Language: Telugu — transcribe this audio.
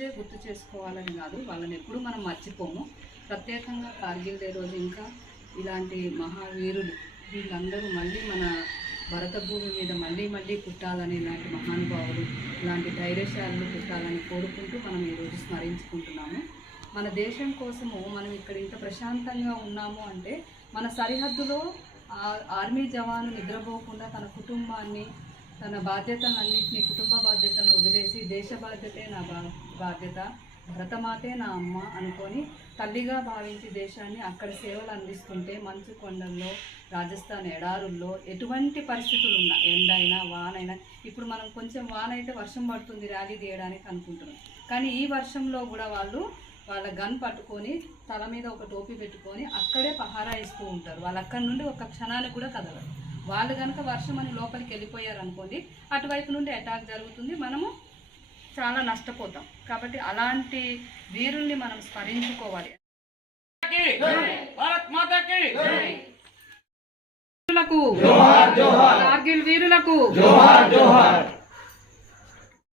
రోజే గుర్తు చేసుకోవాలని కాదు, వాళ్ళని ఎప్పుడూ మనం మర్చిపోము. ప్రత్యేకంగా కార్గిల్ డే రోజు ఇంకా ఇలాంటి మహావీరులు వీళ్ళందరూ మళ్ళీ మన భరత భూమి మీద మళ్ళీ మళ్ళీ పుట్టాలని, ఇలాంటి మహానుభావులు ఇలాంటి ధైర్యశాలులు పుట్టాలని కోరుకుంటూ మనం ఈరోజు స్మరించుకుంటున్నాము. మన దేశం కోసము మనం ఇక్కడ ఇంత ప్రశాంతంగా ఉన్నాము అంటే మన సరిహద్దులో ఆర్మీ జవాను నిద్రపోకుండా తన కుటుంబాన్ని, తన బాధ్యతలన్నింటినీ, కుటుంబ బాధ్యతలను వదిలేసి దేశ బాధ్యతే నా బాధ్యత, భరతమాతే నా అమ్మ అనుకొని తల్లిగా భావించి దేశాన్ని అక్కడ సేవలు అందిస్తుంటే మంచు కొండల్లో, రాజస్థాన్ ఎడారుల్లో ఎటువంటి పరిస్థితులు ఉన్నా, ఎండైనా వానైనా, ఇప్పుడు మనం కొంచెం వాన అయితే వర్షం పడుతుంది ర్యాలీ తీయడానికి అనుకుంటున్నాం, కానీ ఈ వర్షంలో కూడా వాళ్ళ గన్ పట్టుకొని తల మీద ఒక టోపీ పెట్టుకొని అక్కడే పహారా ఇస్తూ ఉంటారు. వాళ్ళు అక్కడి నుండి ఒక క్షణానికి కూడా కదలరు. వాళ్ళు కనుక వర్షం అని లోపలికి వెళ్ళిపోయారు అనుకోండి, అటువైపు నుండి అటాక్ జరుగుతుంది, మనము చాలా నష్టపోతాం. కాబట్టి అలాంటి వీరుల్ని మనం స్మరించుకోవాలి. కార్గిల్ వీరులకు